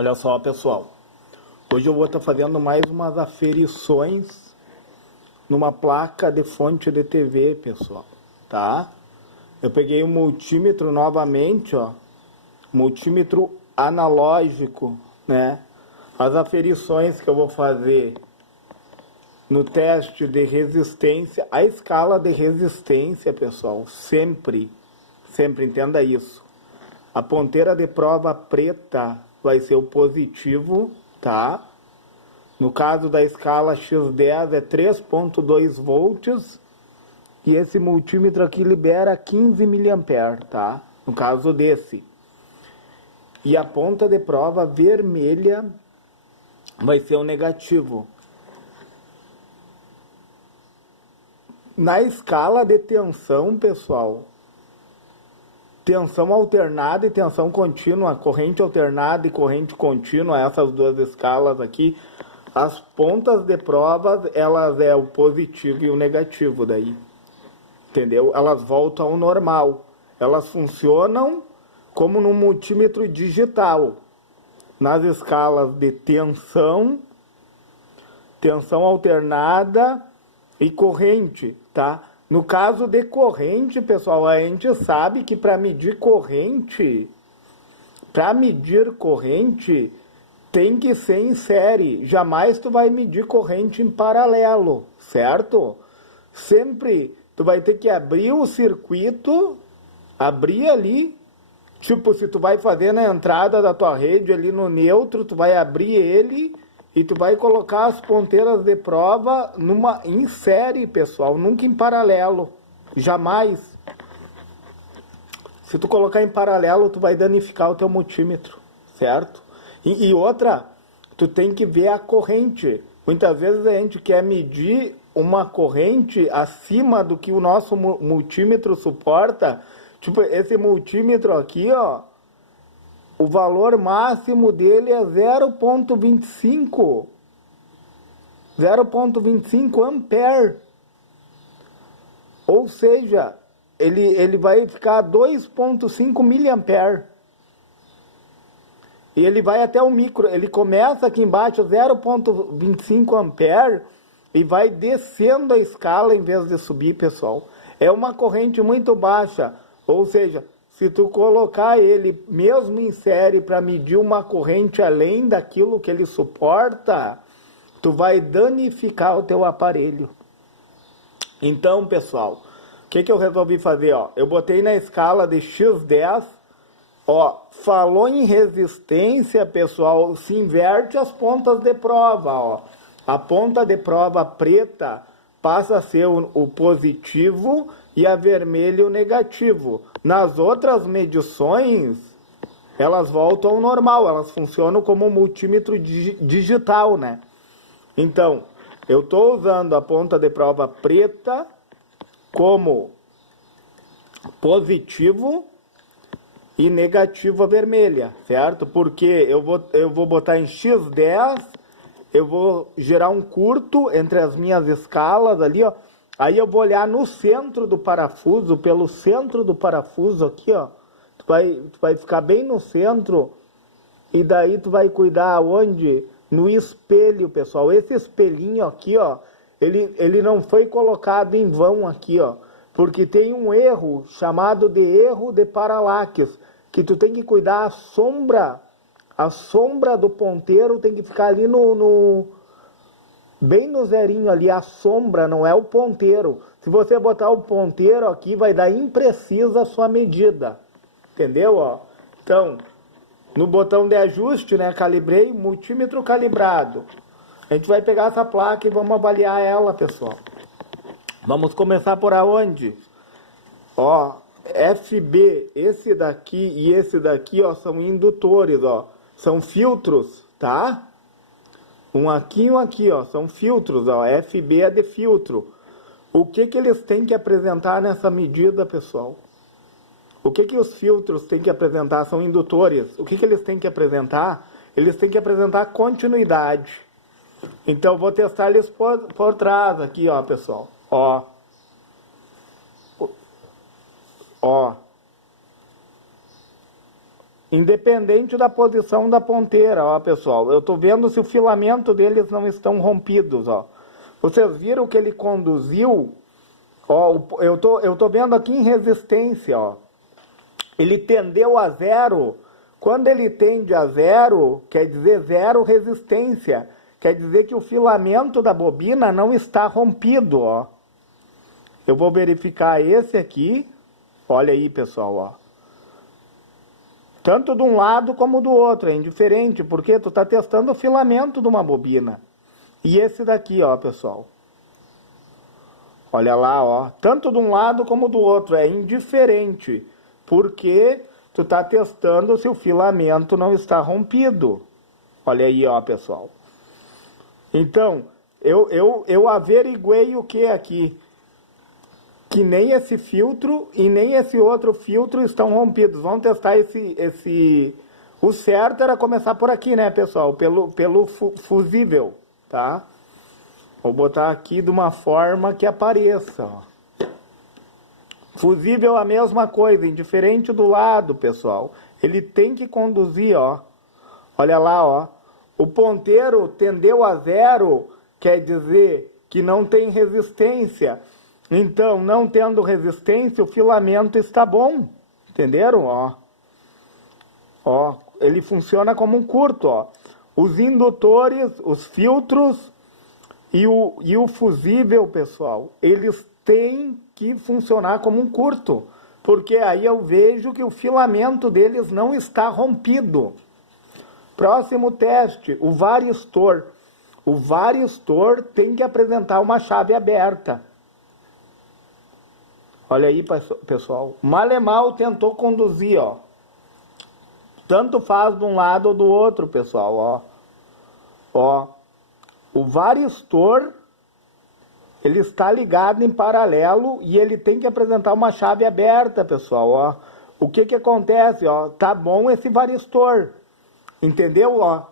Olha só, pessoal. Hoje eu vou estar fazendo mais umas aferições numa placa de fonte de TV, pessoal, tá? Eu peguei o multímetro novamente, ó. Multímetro analógico, né? As aferições que eu vou fazer no teste de resistência, a escala de resistência, pessoal, sempre entenda isso. A ponteira de prova preta vai ser o positivo, tá? No caso da escala X10 é 3.2 volts e esse multímetro aqui libera 15 mA, tá? No caso desse. E a ponta de prova vermelha vai ser o negativo. Na escala de tensão, pessoal, tensão alternada e tensão contínua, corrente alternada e corrente contínua, essas duas escalas aqui, as pontas de provas, elas é o positivo e o negativo daí, entendeu? Elas voltam ao normal, elas funcionam como no multímetro digital, nas escalas de tensão, tensão alternada e corrente, tá? No caso de corrente, pessoal, a gente sabe que para medir corrente, tem que ser em série. Jamais tu vai medir corrente em paralelo, certo? Sempre tu vai ter que abrir o circuito, abrir ali, tipo, se tu vai fazer na entrada da tua rede ali no neutro, tu vai abrir ele e tu vai colocar as ponteiras de prova em série, pessoal, nunca em paralelo, jamais. Se tu colocar em paralelo, tu vai danificar o teu multímetro, certo? E outra, tu tem que ver a corrente. Muitas vezes a gente quer medir uma corrente acima do que o nosso multímetro suporta. Tipo, esse multímetro aqui, ó, o valor máximo dele é 0,25. 0,25 ampere. Ou seja, ele vai ficar 2,5 miliampere. E ele vai até o micro. Ele começa aqui embaixo, 0,25 ampere, e vai descendo a escala em vez de subir, pessoal. É uma corrente muito baixa. Ou seja, se tu colocar ele mesmo em série para medir uma corrente além daquilo que ele suporta, tu vai danificar o teu aparelho. Então, pessoal, o que eu resolvi fazer? Ó? Eu botei na escala de X10, ó, falou em resistência, pessoal, se inverte as pontas de prova. Ó. A ponta de prova preta passa a ser o positivo e a vermelha o negativo. Nas outras medições, elas voltam ao normal, elas funcionam como um multímetro digital, né? Então, eu estou usando a ponta de prova preta como positivo e negativo a vermelha, certo? Porque eu vou botar em X10, eu vou gerar um curto entre as minhas escalas ali, ó. Aí eu vou olhar no centro do parafuso, pelo centro do parafuso aqui, ó. Tu vai ficar bem no centro e daí tu vai cuidar onde? No espelho, pessoal. Esse espelhinho aqui, ó, ele não foi colocado em vão aqui, ó. Porque tem um erro chamado de erro de paralaxe, que tu tem que cuidar a sombra do ponteiro tem que ficar ali bem no zerinho ali, a sombra, não é o ponteiro. Se você botar o ponteiro aqui, vai dar imprecisa a sua medida. Entendeu? Ó? Então, no botão de ajuste, né, calibrei, multímetro calibrado. A gente vai pegar essa placa e vamos avaliar ela, pessoal. Vamos começar por aonde? Ó, FB, esse daqui e esse daqui, ó, são indutores, ó. São filtros, tá? Um aqui, ó, são filtros, ó, FB é de filtro. O que eles têm que apresentar nessa medida, pessoal? O que os filtros têm que apresentar? São indutores. O que eles têm que apresentar? Eles têm que apresentar continuidade. Então, vou testar eles por trás aqui, ó, pessoal. Ó. Ó. independente da posição da ponteira, ó, pessoal. Eu estou vendo se o filamento deles não estão rompidos, ó. Vocês viram que ele conduziu, ó, eu tô vendo aqui em resistência, ó. Ele tendeu a zero. Quando ele tende a zero, quer dizer zero resistência. Quer dizer que o filamento da bobina não está rompido, ó. Eu vou verificar esse aqui. Olha aí, pessoal, ó. Tanto de um lado como do outro, é indiferente, porque tu está testando o filamento de uma bobina. E esse daqui, ó, pessoal. Olha lá, ó. Tanto de um lado como do outro, é indiferente, porque tu está testando se o filamento não está rompido. Olha aí, ó, pessoal. Então, eu averiguei o que aqui? Que nem esse filtro e nem esse outro filtro estão rompidos. Vamos testar esse... O certo era começar por aqui, né, pessoal? Pelo fusível, tá? Vou botar aqui de uma forma que apareça, ó. Fusível a mesma coisa, indiferente do lado, pessoal. Ele tem que conduzir, ó. Olha lá, ó. O ponteiro tendeu a zero, quer dizer que não tem resistência. Então, não tendo resistência, o filamento está bom. Entenderam? Ó. Ó, ele funciona como um curto, ó. Os indutores, os filtros e o fusível, pessoal, eles têm que funcionar como um curto, porque aí eu vejo que o filamento deles não está rompido. Próximo teste, o varistor. O varistor tem que apresentar uma chave aberta. Olha aí, pessoal. Mal tentou conduzir, ó. Tanto faz de um lado ou do outro, pessoal, ó. Ó. O varistor, ele está ligado em paralelo e ele tem que apresentar uma chave aberta, pessoal, ó. O que acontece, ó? Tá bom esse varistor. Entendeu, ó?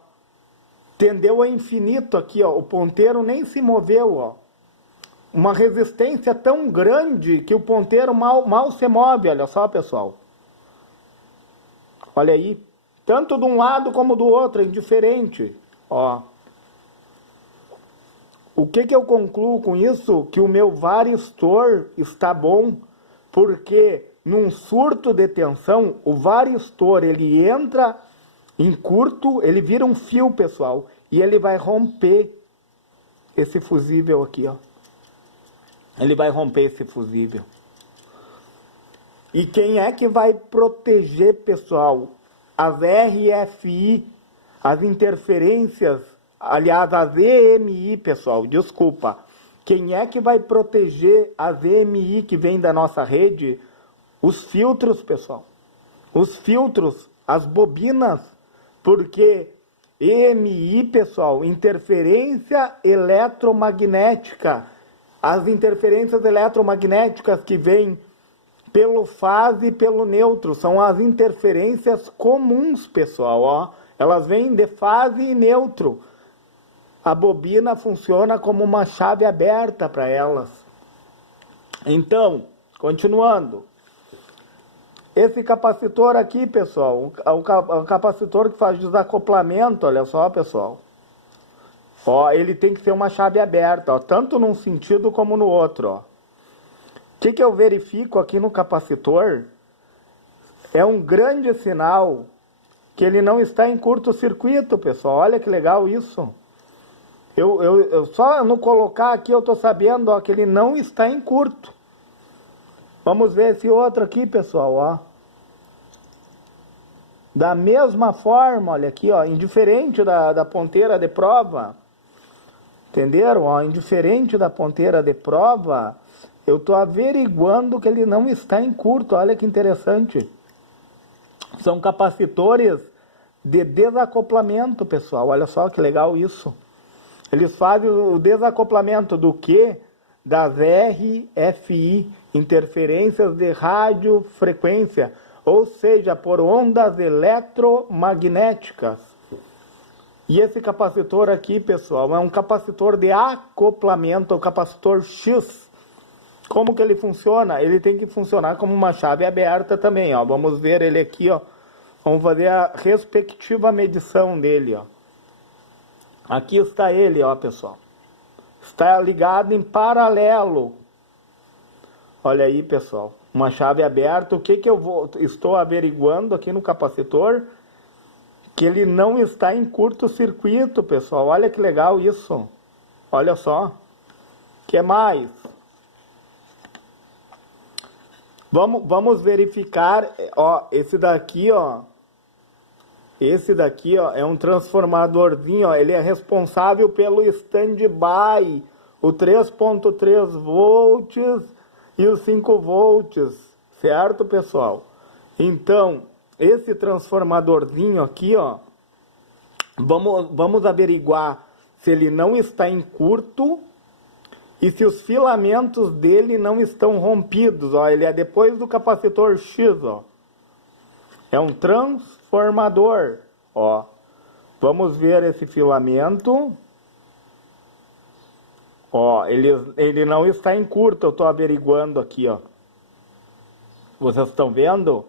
Tendeu a infinito aqui, ó. O ponteiro nem se moveu, ó. Uma resistência tão grande que o ponteiro mal se move, olha só, pessoal. Olha aí. Tanto de um lado como do outro, é indiferente, ó. O que eu concluo com isso? Que o meu varistor está bom, porque num surto de tensão, o varistor, ele entra em curto, ele vira um fio, pessoal, e ele vai romper esse fusível aqui, ó. Ele vai romper esse fusível. E quem é que vai proteger, pessoal? As RFI, as interferências, aliás, as EMI, pessoal, desculpa. Quem é que vai proteger as EMI que vem da nossa rede? Os filtros, pessoal. Os filtros, as bobinas, porque EMI, pessoal, interferência eletromagnética. As interferências eletromagnéticas que vêm pelo fase e pelo neutro são as interferências comuns, pessoal, ó. Elas vêm de fase e neutro. A bobina funciona como uma chave aberta para elas. Então, continuando. Esse capacitor aqui, pessoal, o capacitor que faz desacoplamento, olha só, pessoal. Ó, ele tem que ser uma chave aberta, ó, tanto num sentido como no outro, ó. O que eu verifico aqui no capacitor é um grande sinal que ele não está em curto-circuito, pessoal. Olha que legal isso. Eu só no colocar aqui eu estou sabendo, ó, que ele não está em curto. Vamos ver esse outro aqui, pessoal, ó. Da mesma forma, olha aqui, ó, indiferente da ponteira de prova. Entenderam? Ó, indiferente da ponteira de prova, eu estou averiguando que ele não está em curto. Olha que interessante. São capacitores de desacoplamento, pessoal. Olha só que legal isso. Eles fazem o desacoplamento do quê? Das RFI, interferências de radiofrequência, ou seja, por ondas eletromagnéticas. E esse capacitor aqui, pessoal, é um capacitor de acoplamento, o capacitor X. Como que ele funciona? Ele tem que funcionar como uma chave aberta também, ó. Vamos ver ele aqui, ó. Vamos fazer a respectiva medição dele, ó. Aqui está ele, ó, pessoal. Está ligado em paralelo. Olha aí, pessoal. Uma chave aberta. O que estou averiguando aqui no capacitor? Que ele não está em curto-circuito, pessoal. Olha que legal isso. Olha só. O que mais? Vamos verificar, ó, esse daqui, ó. Esse daqui, ó, é um transformadorzinho, ó. Ele é responsável pelo standby, o 3.3 volts e os 5 volts, certo, pessoal? Então, esse transformadorzinho aqui, ó, vamos averiguar se ele não está em curto e se os filamentos dele não estão rompidos, ó. Ele é depois do capacitor X, ó. É um transformador, ó. Vamos ver esse filamento. Ó, ele não está em curto, eu estou averiguando aqui, ó. Vocês estão vendo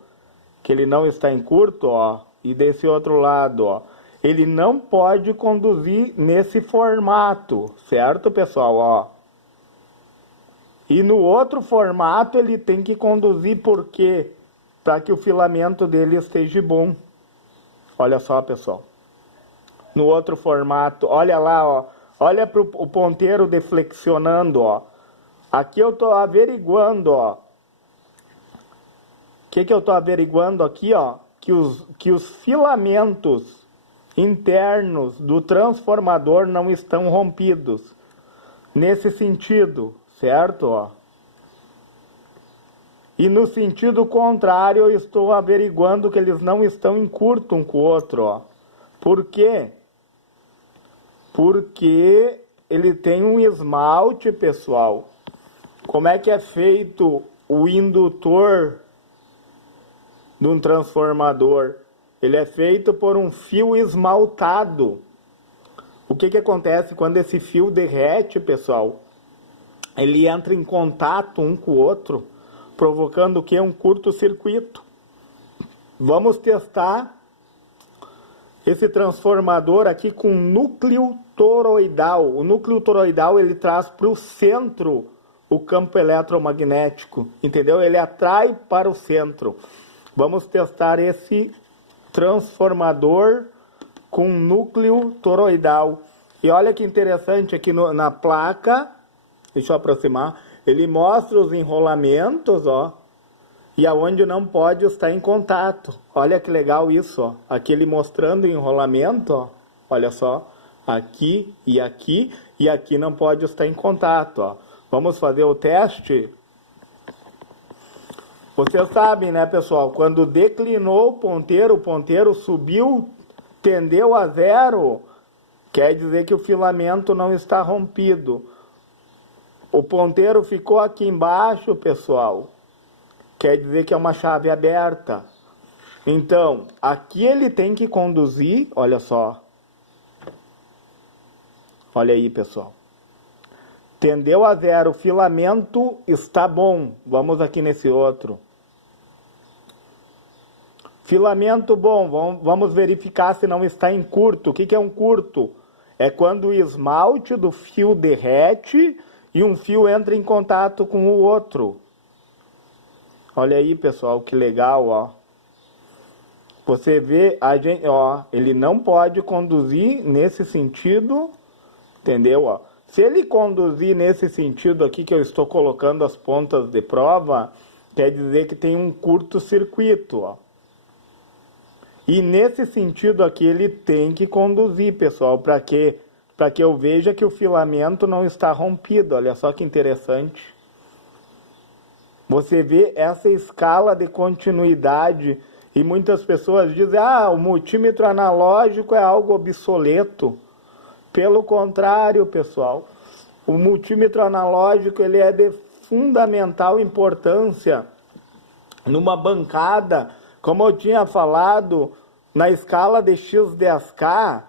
que ele não está em curto, ó. E desse outro lado, ó. Ele não pode conduzir nesse formato, certo, pessoal? Ó. E no outro formato ele tem que conduzir por quê? Para que o filamento dele esteja bom. Olha só, pessoal. No outro formato, olha lá, ó. Olha para o ponteiro deflexionando, ó. Aqui eu estou averiguando, ó. O que eu estou averiguando aqui, ó? Que os filamentos internos do transformador não estão rompidos. Nesse sentido, certo, ó? E no sentido contrário, eu estou averiguando que eles não estão em curto um com o outro, ó. Por quê? Porque ele tem um esmalte, pessoal. Como é que é feito o indutor de um transformador? Ele é feito por um fio esmaltado. O que acontece quando esse fio derrete, pessoal? Ele entra em contato um com o outro, provocando o que? Um curto-circuito. Vamos testar esse transformador aqui com núcleo toroidal. O núcleo toroidal, ele traz para o centro o campo eletromagnético, entendeu? Ele atrai para o centro. Vamos testar esse transformador com núcleo toroidal. E olha que interessante aqui na placa, deixa eu aproximar, ele mostra os enrolamentos, ó, e aonde não pode estar em contato. Olha que legal isso, ó. Aqui ele mostrando o enrolamento, ó. Olha só, aqui, e aqui não pode estar em contato, ó. Vamos fazer o teste? Vocês sabem, né, pessoal, quando declinou o ponteiro subiu, tendeu a zero, quer dizer que o filamento não está rompido. O ponteiro ficou aqui embaixo, pessoal, quer dizer que é uma chave aberta. Então, aqui ele tem que conduzir, olha só. Olha aí, pessoal. Tendeu a zero, o filamento está bom. Vamos aqui nesse outro. Filamento bom, vamos verificar se não está em curto. O que é um curto? É quando o esmalte do fio derrete e um fio entra em contato com o outro. Olha aí, pessoal, que legal, ó. Você vê, ó, ele não pode conduzir nesse sentido, entendeu, ó? Se ele conduzir nesse sentido aqui que eu estou colocando as pontas de prova, quer dizer que tem um curto-circuito, ó. E nesse sentido aqui ele tem que conduzir, pessoal, para que eu veja que o filamento não está rompido. Olha só que interessante. Você vê essa escala de continuidade e muitas pessoas dizem, o multímetro analógico é algo obsoleto. Pelo contrário, pessoal, o multímetro analógico ele é de fundamental importância numa bancada, como eu tinha falado, na escala de X10K,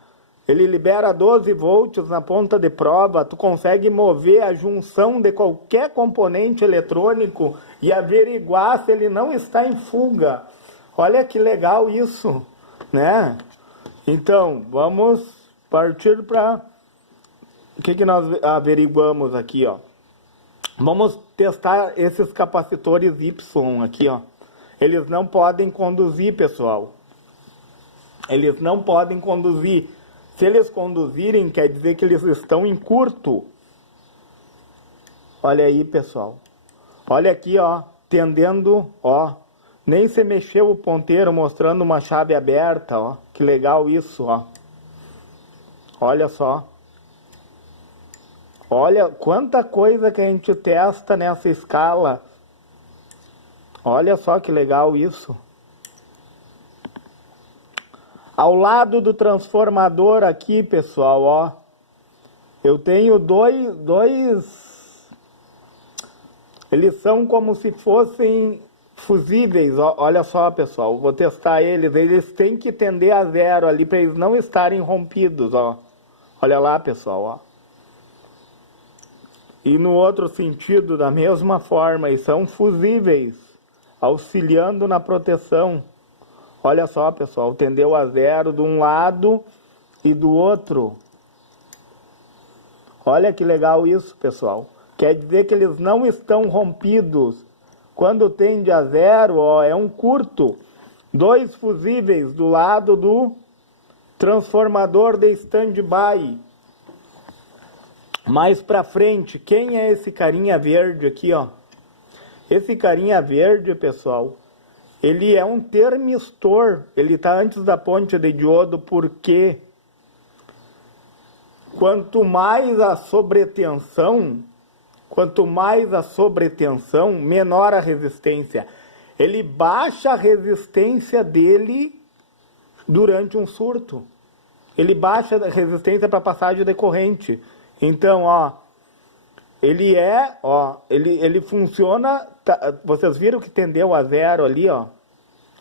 ele libera 12 volts na ponta de prova, tu consegue mover a junção de qualquer componente eletrônico e averiguar se ele não está em fuga. Olha que legal isso, né? Então, vamos partir para... O que nós averiguamos aqui, ó? Vamos testar esses capacitores Y aqui, ó. Eles não podem conduzir, pessoal. Eles não podem conduzir. Se eles conduzirem, quer dizer que eles estão em curto. Olha aí, pessoal. Olha aqui, ó. Tendendo, ó. Nem se mexeu o ponteiro, mostrando uma chave aberta, ó. Que legal isso, ó. Olha só. Olha quanta coisa que a gente testa nessa escala. Olha só que legal isso. Ao lado do transformador aqui, pessoal, ó. Eu tenho dois... Eles são como se fossem fusíveis. Ó, olha só, pessoal. Vou testar eles. Eles têm que tender a zero ali para eles não estarem rompidos, ó. Olha lá, pessoal, ó. E no outro sentido, da mesma forma, e são fusíveis, auxiliando na proteção. Olha só, pessoal, tendeu a zero de um lado e do outro. Olha que legal isso, pessoal. Quer dizer que eles não estão rompidos. Quando tende a zero, ó, é um curto. Dois fusíveis do lado do transformador de stand-by. Mais pra frente, quem é esse carinha verde aqui, ó? Esse carinha verde, pessoal, ele é um termistor. Ele tá antes da ponte de diodo porque quanto mais a sobretensão, menor a resistência. Ele baixa a resistência dele durante um surto. Ele baixa a resistência para passagem de corrente. Então, ó, ele funciona, tá, vocês viram que tendeu a zero ali, ó,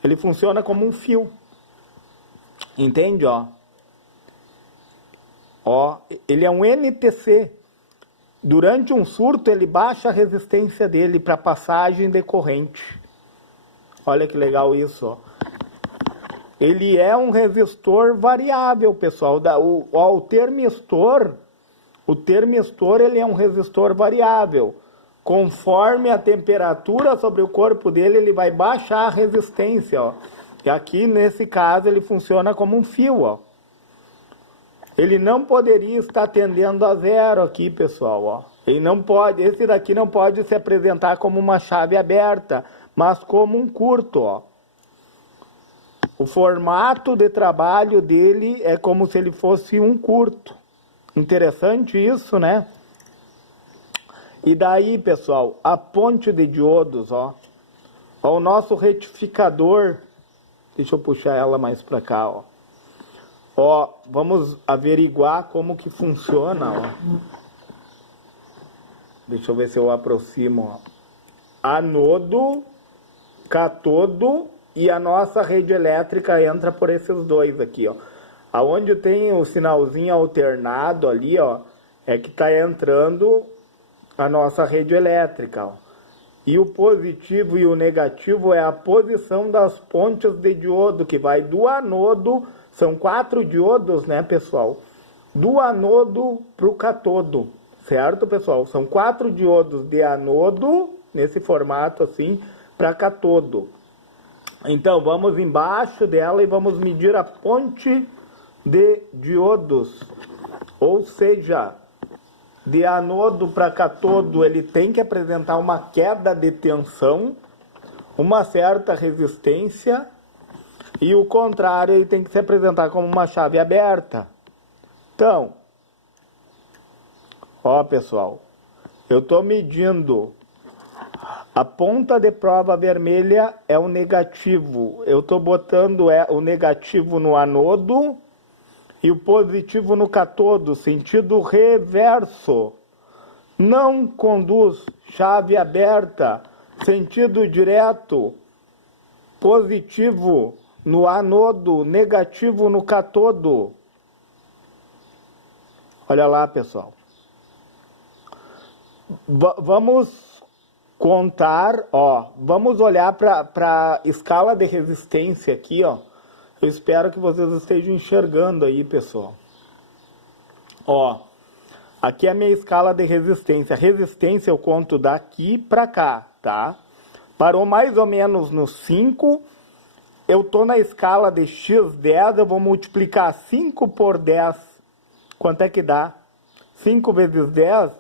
ele funciona como um fio, entende, ó, ele é um NTC, durante um surto ele baixa a resistência dele para passagem de corrente, olha que legal isso, ó. Ele é um resistor variável, pessoal, o termistor... O termistor, ele é um resistor variável. Conforme a temperatura sobre o corpo dele, ele vai baixar a resistência, ó. E aqui, nesse caso, ele funciona como um fio, ó. Ele não poderia estar tendendo a zero aqui, pessoal, ó. Ele não pode, esse daqui não pode se apresentar como uma chave aberta, mas como um curto, ó. O formato de trabalho dele é como se ele fosse um curto. Interessante isso, né? E daí, pessoal, a ponte de diodos, ó. Ó, o nosso retificador. Deixa eu puxar ela mais para cá, ó. Ó, vamos averiguar como que funciona, ó. Deixa eu ver se eu aproximo, ó. Anodo, catodo e a nossa rede elétrica entra por esses dois aqui, ó. Aonde tem o sinalzinho alternado ali, ó, é que está entrando a nossa rede elétrica, ó. E o positivo e o negativo é a posição das pontes de diodo, que vai do anodo, são 4 diodos, né, pessoal? Do anodo para o catodo, certo, pessoal? São 4 diodos de anodo, nesse formato assim, para catodo. Então, vamos embaixo dela e vamos medir a ponte de diodos, ou seja, de anodo para catodo, ele tem que apresentar uma queda de tensão, uma certa resistência, e o contrário, ele tem que se apresentar como uma chave aberta. Então, ó, pessoal, eu estou medindo, a ponta de prova vermelha é o negativo, eu estou botando o negativo no anodo, e o positivo no catodo, sentido reverso. Não conduz, chave aberta, sentido direto, positivo no anodo, negativo no catodo. Olha lá, pessoal. Vamos contar, ó, vamos olhar para a escala de resistência aqui, ó. Eu espero que vocês estejam enxergando aí, pessoal. Ó, aqui é a minha escala de resistência. A resistência eu conto daqui para cá, tá? Parou mais ou menos no 5. Eu tô na escala de x10, eu vou multiplicar 5 por 10. Quanto é que dá? 5 vezes 10?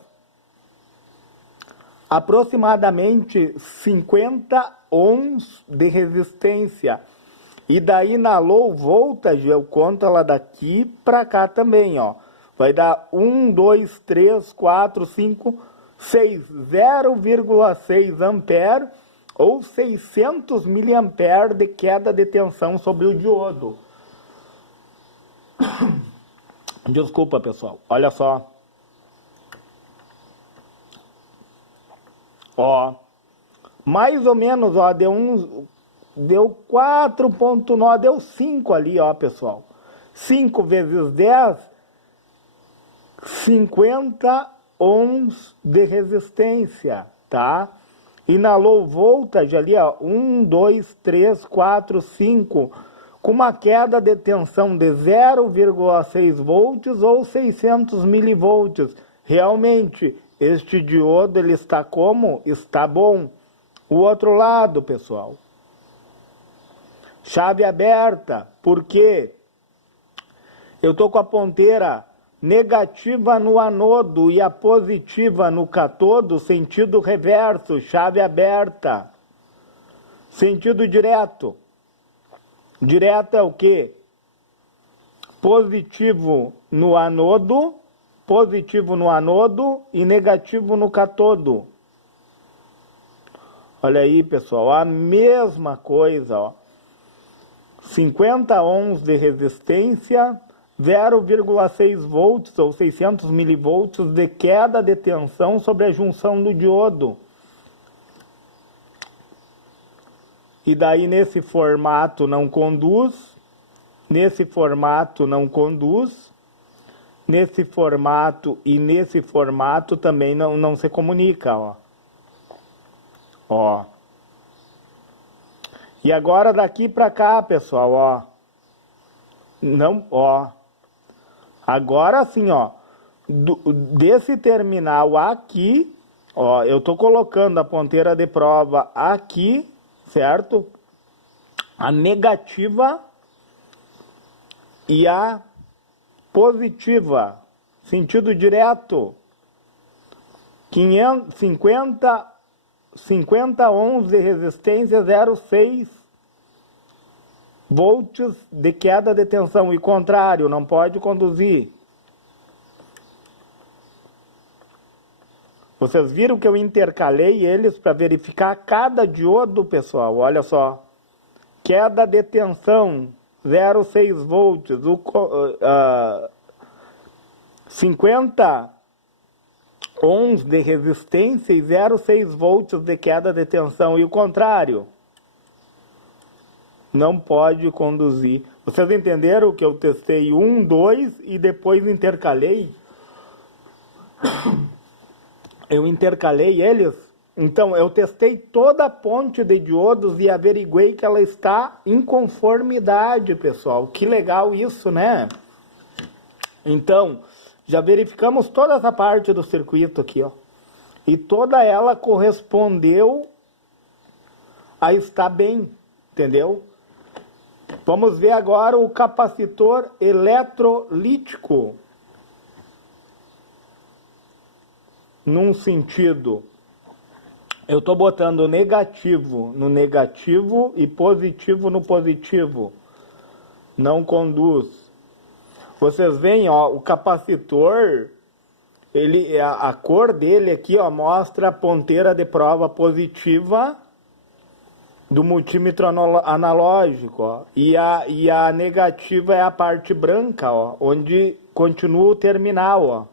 Aproximadamente 50 ohms de resistência. E daí na low voltage eu conto ela daqui para cá também, ó. Vai dar 1, 2, 3, 4, 5, 6, 0,6 ampere ou 600 miliampere de queda de tensão sobre o diodo. Desculpa, pessoal. Olha só. Ó, mais ou menos, ó, deu 4,9, deu 5 ali, ó, pessoal. 5 vezes 10, 50 ohms de resistência, tá? E na low voltage ali, ó, 1, 2, 3, 4, 5, com uma queda de tensão de 0,6 volts ou 600 milivolts. Realmente, este diodo, ele está como? Está bom. O outro lado, pessoal. Chave aberta. Por quê? Eu estou com a ponteira negativa no anodo e a positiva no catodo, sentido reverso, chave aberta. Sentido direto. Direto é o quê? Positivo no anodo e negativo no catodo. Olha aí, pessoal, a mesma coisa, ó. 50 ohms de resistência, 0,6 volts ou 600 milivolts de queda de tensão sobre a junção do diodo. E daí nesse formato não conduz, nesse formato não conduz, nesse formato e nesse formato também não se comunica, ó. Ó. E agora daqui para cá, pessoal, ó. Não, ó. Agora sim, ó. Desse terminal aqui, ó, eu tô colocando a ponteira de prova aqui, certo? A negativa e a positiva, sentido direto, 50 ohms de resistência, 0,6 volts de queda de tensão, e contrário, não pode conduzir. Vocês viram que eu intercalei eles para verificar cada diodo, pessoal, olha só. Queda de tensão, 0,6 volts, 50 ohms de resistência e 0,6 volts de queda de tensão. E o contrário, não pode conduzir. Vocês entenderam que eu testei 1, 2 e depois intercalei? Eu intercalei eles. Então, eu testei toda a ponte de diodos e averiguei que ela está em conformidade, pessoal. Que legal isso, né? Então, já verificamos toda essa parte do circuito aqui, ó. E toda ela correspondeu a estar bem, entendeu? Vamos ver agora o capacitor eletrolítico. Num sentido, eu estou botando negativo no negativo e positivo no positivo. Não conduz. Vocês veem, ó, o capacitor, a cor dele aqui, ó, mostra a ponteira de prova positiva do multímetro analógico, ó, e a negativa é a parte branca, ó, onde continua o terminal, ó.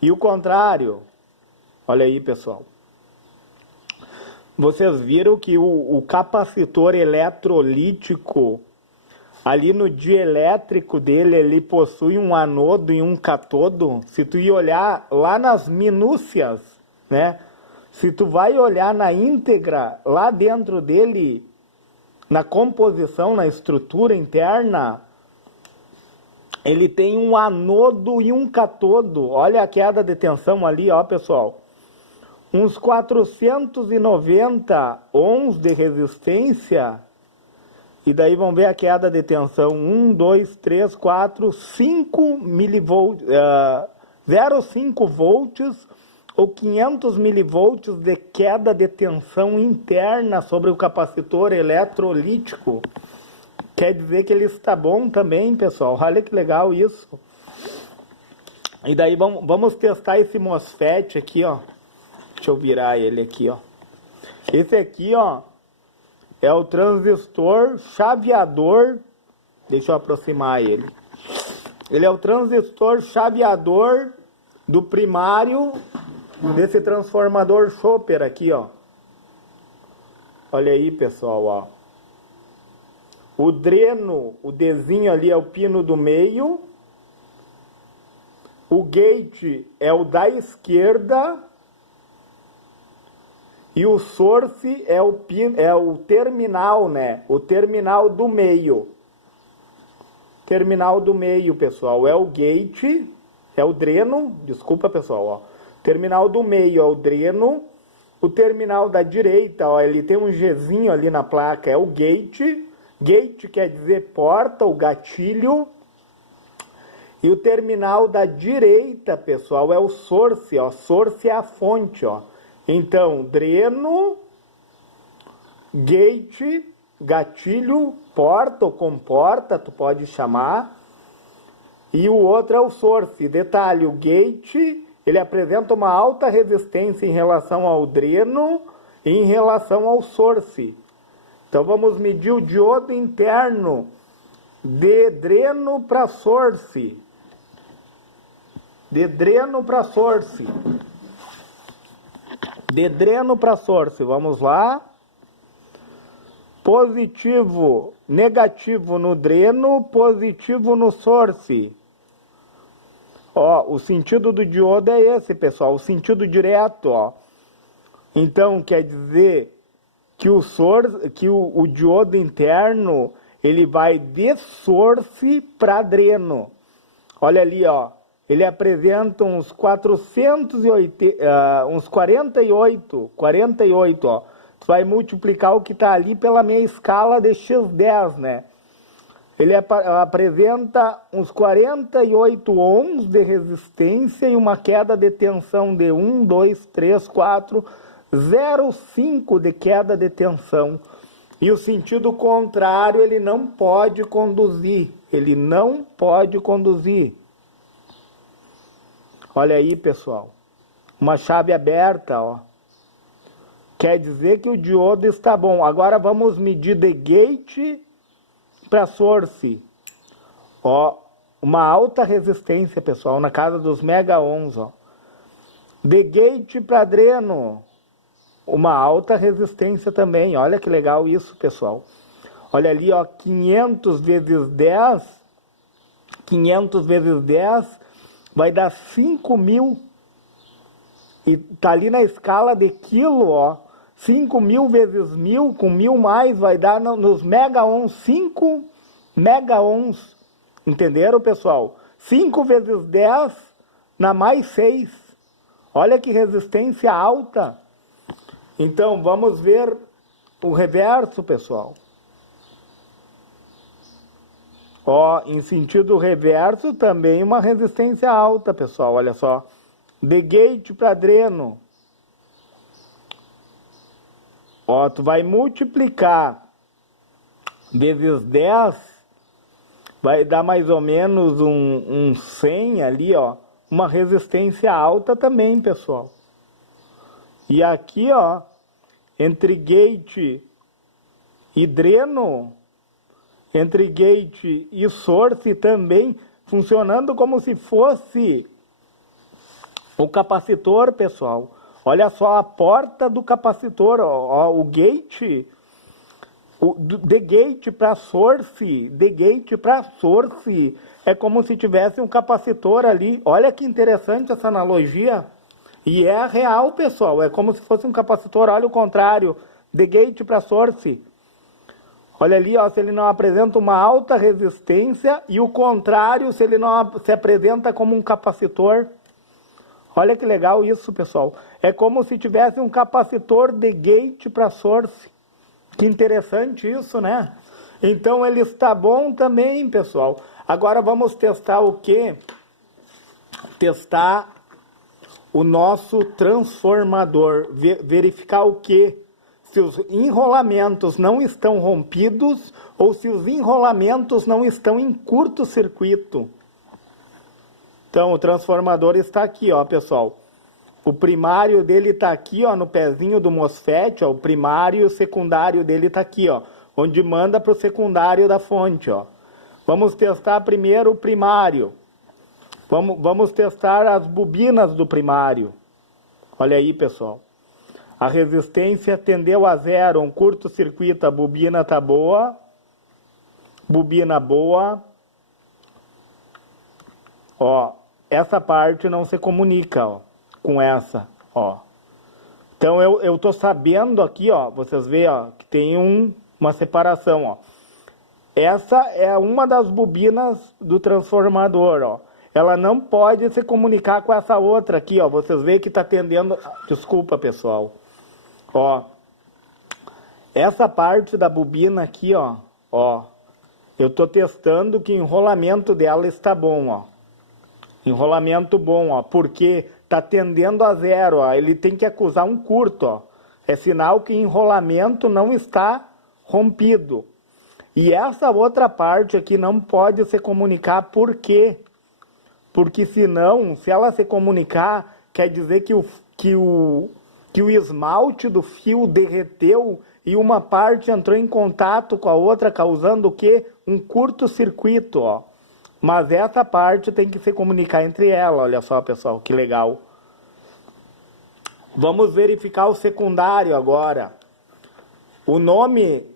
E o contrário, olha aí, pessoal. Vocês viram que o capacitor eletrolítico, ali no dielétrico dele, ele possui um anodo e um catodo. Se tu ir olhar lá nas minúcias, né? Se tu vai olhar na íntegra, lá dentro dele, na composição, na estrutura interna, ele tem um anodo e um catodo. Olha a queda de tensão ali, ó, pessoal. Uns 490 ohms de resistência. E daí vamos ver a queda de tensão. 1, 2, 3, 4, 5 milivolts, 0,5 volts ou 500 milivolts de queda de tensão interna sobre o capacitor eletrolítico. Quer dizer que ele está bom também, pessoal. Olha que legal isso. E daí vamos testar esse MOSFET aqui, ó. Deixa eu virar ele aqui, ó. Esse aqui, ó, é o transistor chaveador. Deixa eu aproximar ele. Ele é o transistor chaveador do primário desse transformador Chopper aqui, ó. Olha aí, pessoal, ó. O dreno, o Dzinho ali é o pino do meio. O gate é o da esquerda. E o source é o terminal, né? O terminal do meio. Terminal do meio, pessoal, é o gate, é o dreno. Desculpa, pessoal, ó. Terminal do meio é o dreno. O terminal da direita, ó, ele tem um Gzinho ali na placa, é o gate. Gate quer dizer porta, o gatilho. E o terminal da direita, pessoal, é o source, ó. Source é a fonte, ó. Então, dreno, gate, gatilho, porta ou comporta, tu pode chamar. E o outro é o source. Detalhe, o gate, ele apresenta uma alta resistência em relação ao dreno e em relação ao source. Então, vamos medir o diodo interno de dreno para source. De dreno para source. De dreno para source, vamos lá. Positivo, negativo no dreno, positivo no source. Ó, o sentido do diodo é esse, pessoal, o sentido direto, ó. Então, quer dizer que o diodo interno, ele vai de source para dreno. Olha ali, ó. Ele apresenta uns 48, ó. Tu vai multiplicar o que está ali pela minha escala de x10, né? Ele apresenta uns 48 ohms de resistência e uma queda de tensão de 1, 2, 3, 4, 0,5 de queda de tensão. E o sentido contrário, ele não pode conduzir. Ele não pode conduzir. Olha aí, pessoal. Uma chave aberta, ó. Quer dizer que o diodo está bom. Agora vamos medir de gate para source. Ó, uma alta resistência, pessoal, na casa dos mega ohms, ó. De gate para dreno. Uma alta resistência também. Olha que legal isso, pessoal. Olha ali, ó, 500 vezes 10. 500 vezes 10 vai dar 5.000. E tá ali na escala de quilo, ó. 5.000 vezes 1.000, com 1.000 mais, vai dar nos mega ohms, 5 mega ohms. Entenderam, pessoal? 5 vezes 10 na mais 6. Olha que resistência alta. Então, vamos ver o reverso, pessoal. Ó, em sentido reverso, também uma resistência alta, pessoal. Olha só. De gate para dreno. Ó, tu vai multiplicar vezes 10, vai dar mais ou menos um 100 ali, ó. Uma resistência alta também, pessoal. E aqui, ó, entre gate e dreno, entre gate e source também, funcionando como se fosse o capacitor, pessoal. Olha só a porta do capacitor, ó, o gate, de gate para source, de gate para source, é como se tivesse um capacitor ali. Olha que interessante essa analogia. E é real, pessoal. É como se fosse um capacitor. Olha o contrário. De gate para source. Olha ali, ó, se ele não apresenta uma alta resistência. E o contrário, se ele não se apresenta como um capacitor. Olha que legal isso, pessoal. É como se tivesse um capacitor de gate para source. Que interessante isso, né? Então ele está bom também, pessoal. Agora vamos testar o quê? Testar o nosso transformador. Verificar o quê? Se os enrolamentos não estão rompidos ou se os enrolamentos não estão em curto-circuito. Então o transformador está aqui, ó, pessoal. O primário dele está aqui, ó, no pezinho do MOSFET, ó. O primário e o secundário dele está aqui, ó, onde manda para o secundário da fonte, ó. Vamos testar primeiro o primário. Vamos testar as bobinas do primário. Olha aí, pessoal. A resistência tendeu a zero, um curto-circuito, a bobina está boa. Bobina boa. Ó, essa parte não se comunica, ó, com essa, ó. Então eu tô sabendo aqui, ó, vocês veem, ó, que tem uma separação, ó. Essa é uma das bobinas do transformador, ó. Ela não pode se comunicar com essa outra aqui, ó. Vocês veem que tá tendendo... Desculpa, pessoal. Ó. Essa parte da bobina aqui, ó. Ó. Eu tô testando que o enrolamento dela está bom, ó. Enrolamento bom, ó. Porque tá tendendo a zero, ó. Ele tem que acusar um curto, ó. É sinal que o enrolamento não está rompido. E essa outra parte aqui não pode se comunicar, por quê? Porque senão, se ela se comunicar, quer dizer que o esmalte do fio derreteu e uma parte entrou em contato com a outra, causando o quê? Um curto-circuito, ó. Mas essa parte tem que se comunicar entre elas, olha só, pessoal, que legal. Vamos verificar o secundário agora. O nome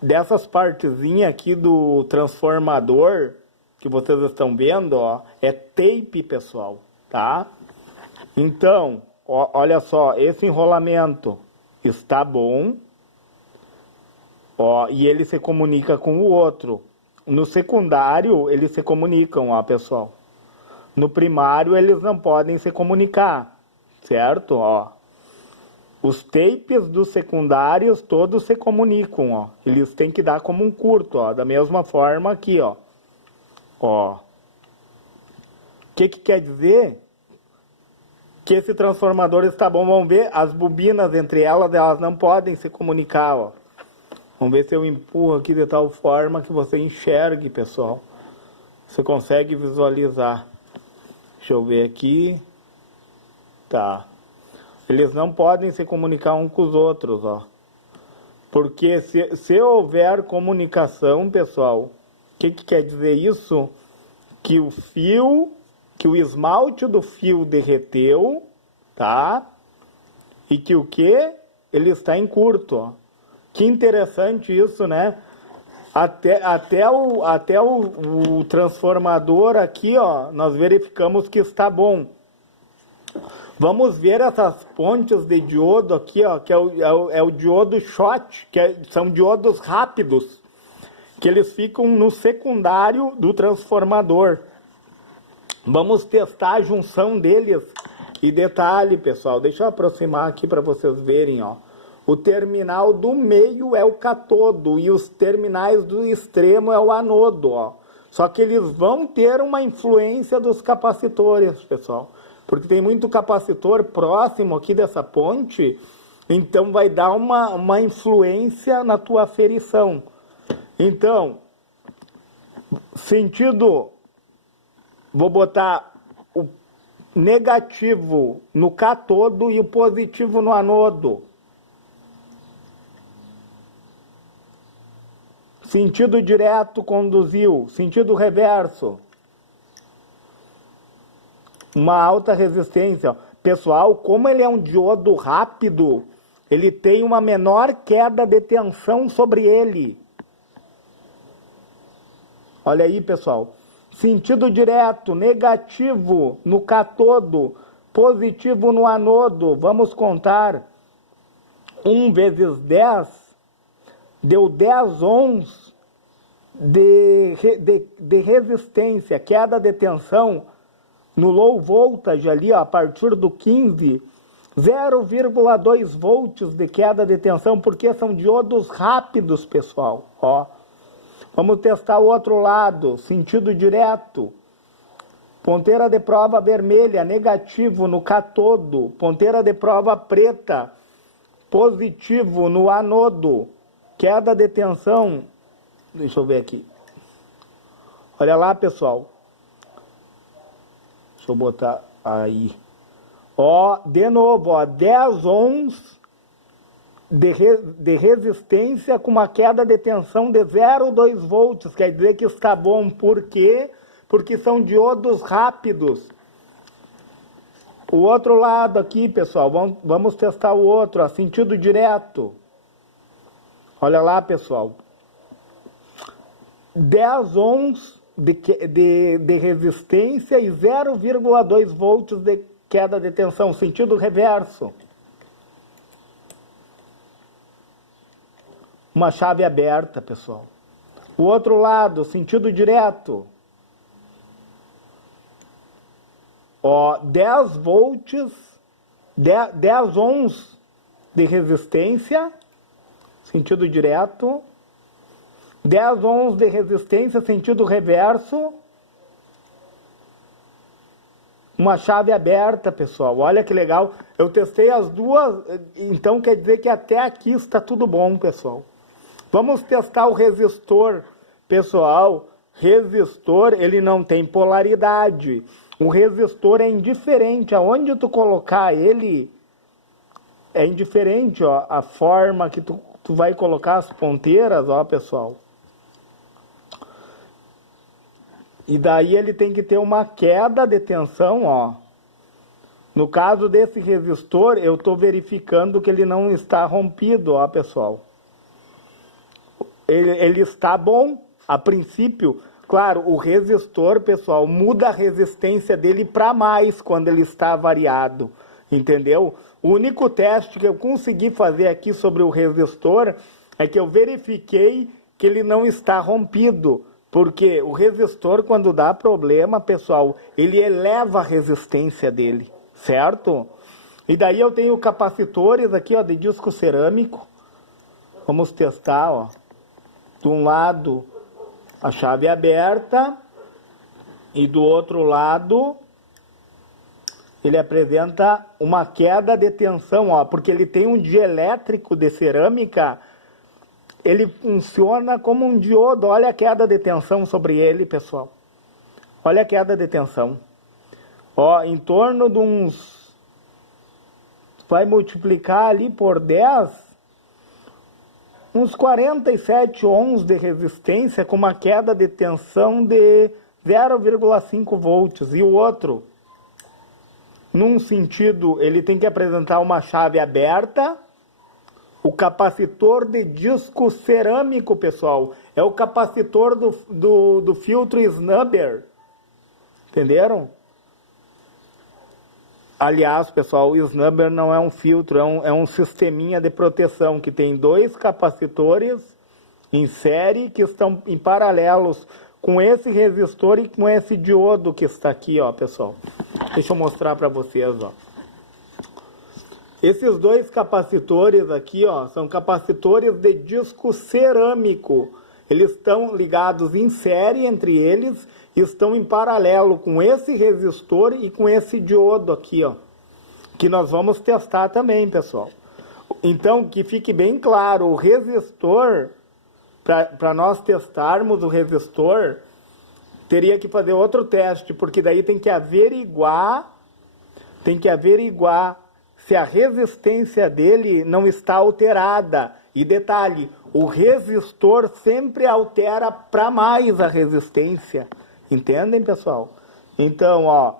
dessas partezinhas aqui do transformador que vocês estão vendo, ó, é tape, pessoal, tá? Então, ó, olha só, esse enrolamento está bom, ó, e ele se comunica com o outro. No secundário, eles se comunicam, ó, pessoal. No primário, eles não podem se comunicar, certo? Ó. Os tapes dos secundários todos se comunicam, ó. Eles têm que dar como um curto, ó, da mesma forma aqui, ó. Ó. O que quer dizer? Que esse transformador está bom. Vamos ver, as bobinas entre elas não podem se comunicar, ó. Vamos ver se eu empurro aqui de tal forma que você enxergue, pessoal. Você consegue visualizar. Deixa eu ver aqui. Tá. Eles não podem se comunicar uns com os outros, ó. Porque se houver comunicação, pessoal, o que quer dizer isso? Que o esmalte do fio derreteu, tá? E que o quê? Ele está em curto, ó. Que interessante isso, né? Até o transformador aqui, ó, nós verificamos que está bom. Vamos ver essas pontes de diodo aqui, ó, que é o diodo shot, são diodos rápidos, que eles ficam no secundário do transformador. Vamos testar a junção deles. E detalhe, pessoal, deixa eu aproximar aqui para vocês verem, ó. O terminal do meio é o catodo e os terminais do extremo é o anodo, ó. Só que eles vão ter uma influência dos capacitores, pessoal. Porque tem muito capacitor próximo aqui dessa ponte, então vai dar uma influência na tua aferição. Então, sentido, vou botar o negativo no catodo e o positivo no anodo. Sentido direto conduziu, sentido reverso. Uma alta resistência. Pessoal, como ele é um diodo rápido, ele tem uma menor queda de tensão sobre ele. Olha aí, pessoal. Sentido direto, negativo no catodo, Positivo no anodo, vamos contar 1 vezes 10, deu 10 ohms de resistência, queda de tensão no low voltage ali, ó, a partir do 15, 0,2 volts de queda de tensão, porque são diodos rápidos, pessoal. Ó. Vamos testar o outro lado, sentido direto. Ponteira de prova vermelha, negativo no catodo. Ponteira de prova preta, positivo no anodo. Queda de tensão, deixa eu ver aqui. Olha lá, pessoal. Deixa eu botar aí. Ó, de novo, ó, 10 ohms de resistência com uma queda de tensão de 0,2 volts. Quer dizer que está bom. Por quê? Porque são diodos rápidos. O outro lado aqui, pessoal, vamos testar o outro, ó, sentido direto. Olha lá, pessoal. 10 ohms de resistência e 0,2 volts de queda de tensão, sentido reverso. Uma chave aberta, pessoal. O outro lado, sentido direto. Ó, 10 volts, 10 ohms de resistência, sentido direto. 10 ohms de resistência, sentido reverso. Uma chave aberta, pessoal. Olha que legal. Eu testei as duas, então quer dizer que até aqui está tudo bom, pessoal. Vamos testar o resistor, pessoal. Resistor, ele não tem polaridade. O resistor é indiferente. Aonde tu colocar ele, é indiferente, ó. A forma que tu vai colocar as ponteiras, ó, pessoal. E daí ele tem que ter uma queda de tensão, ó. No caso desse resistor, eu estou verificando que ele não está rompido, ó, pessoal. Ele está bom, a princípio. Claro, o resistor, pessoal, muda a resistência dele para mais quando ele está variado, entendeu? O único teste que eu consegui fazer aqui sobre o resistor é que eu verifiquei que ele não está rompido. Porque o resistor, quando dá problema, pessoal, ele eleva a resistência dele, certo? E daí eu tenho capacitores aqui, ó, de disco cerâmico. Vamos testar, ó. De um lado, a chave aberta. E do outro lado, ele apresenta uma queda de tensão, ó. Porque ele tem um dielétrico de cerâmica. Ele funciona como um diodo. Olha a queda de tensão sobre ele, pessoal. Olha a queda de tensão. Ó, em torno de uns... Vai multiplicar ali por 10. Uns 47 ohms de resistência com uma queda de tensão de 0,5 volts. E o outro, num sentido, ele tem que apresentar uma chave aberta. O capacitor de disco cerâmico, pessoal, é o capacitor do filtro snubber. Entenderam? Aliás, pessoal, o snubber não é um filtro, é um sisteminha de proteção que tem 2 capacitores em série que estão em paralelos com esse resistor e com esse diodo que está aqui, ó, pessoal. Deixa eu mostrar para vocês, ó. Esses 2 capacitores aqui, ó, são capacitores de disco cerâmico. Eles estão ligados em série entre eles e estão em paralelo com esse resistor e com esse diodo aqui, ó. Que nós vamos testar também, pessoal. Então, que fique bem claro, o resistor, para nós testarmos o resistor, teria que fazer outro teste, porque daí tem que averiguar se a resistência dele não está alterada. E detalhe, o resistor sempre altera para mais a resistência. Entendem, pessoal? Então, ó,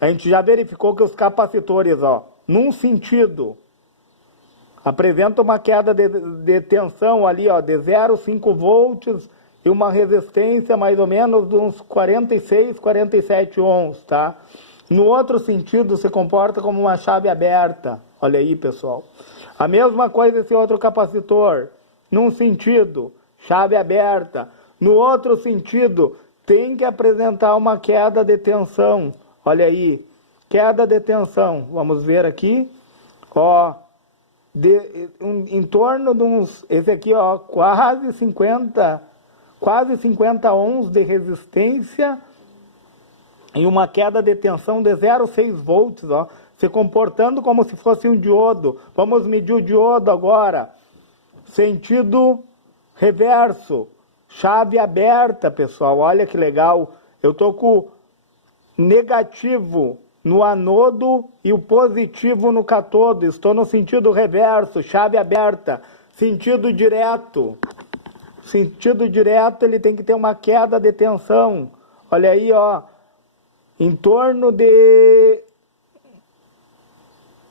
a gente já verificou que os capacitores, ó, num sentido, apresentam uma queda de tensão ali, ó, de 0,5 volts e uma resistência mais ou menos de uns 46, 47 ohms, tá? No outro sentido, se comporta como uma chave aberta. Olha aí, pessoal. A mesma coisa esse outro capacitor. Num sentido, chave aberta. No outro sentido, tem que apresentar uma queda de tensão. Olha aí, queda de tensão. Vamos ver aqui. Ó, em torno de uns... Esse aqui, ó, quase 50 ohms de resistência e uma queda de tensão de 0,6 volts, ó, se comportando como se fosse um diodo. Vamos medir o diodo agora. Sentido reverso, chave aberta, pessoal. Olha que legal. Eu tô com o negativo no anodo e o positivo no catodo. Estou no sentido reverso, chave aberta. Sentido direto. Sentido direto, ele tem que ter uma queda de tensão. Olha aí, ó. Em torno de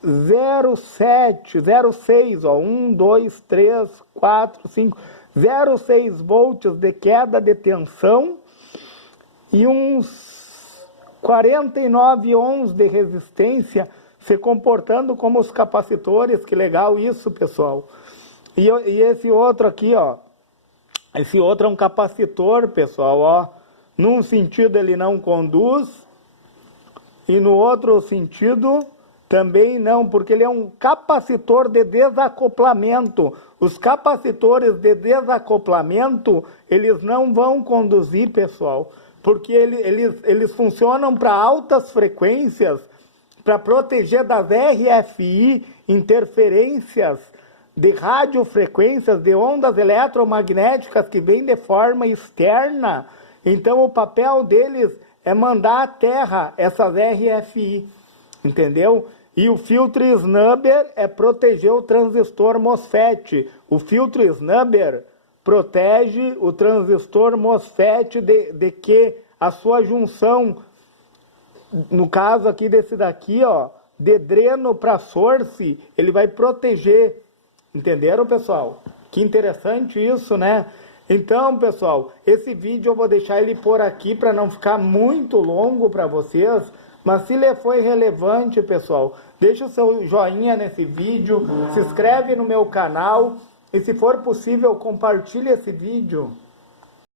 0,7, 0,6, ó, 1, 2, 3, 4, 5, 0,6 volts de queda de tensão e uns 49 ohms de resistência, se comportando como os capacitores. Que legal isso, pessoal. E esse outro aqui, ó, esse outro é um capacitor, pessoal, ó. Num sentido ele não conduz e no outro sentido também não, porque ele é um capacitor de desacoplamento. Os capacitores de desacoplamento, eles não vão conduzir, pessoal, porque eles funcionam para altas frequências, para proteger das RFI, interferências de radiofrequências, de ondas eletromagnéticas que vêm de forma externa. Então o papel deles é mandar à Terra essas RFI, entendeu? E o filtro snubber é proteger o transistor MOSFET. O filtro snubber protege o transistor MOSFET de que a sua junção, no caso aqui desse daqui, ó, de dreno para source, ele vai proteger. Entenderam, pessoal? Que interessante isso, né? Então, pessoal, esse vídeo eu vou deixar ele por aqui para não ficar muito longo para vocês. Mas se ele foi relevante, pessoal, deixa o seu joinha nesse vídeo, se inscreve no meu canal e, se for possível, compartilhe esse vídeo.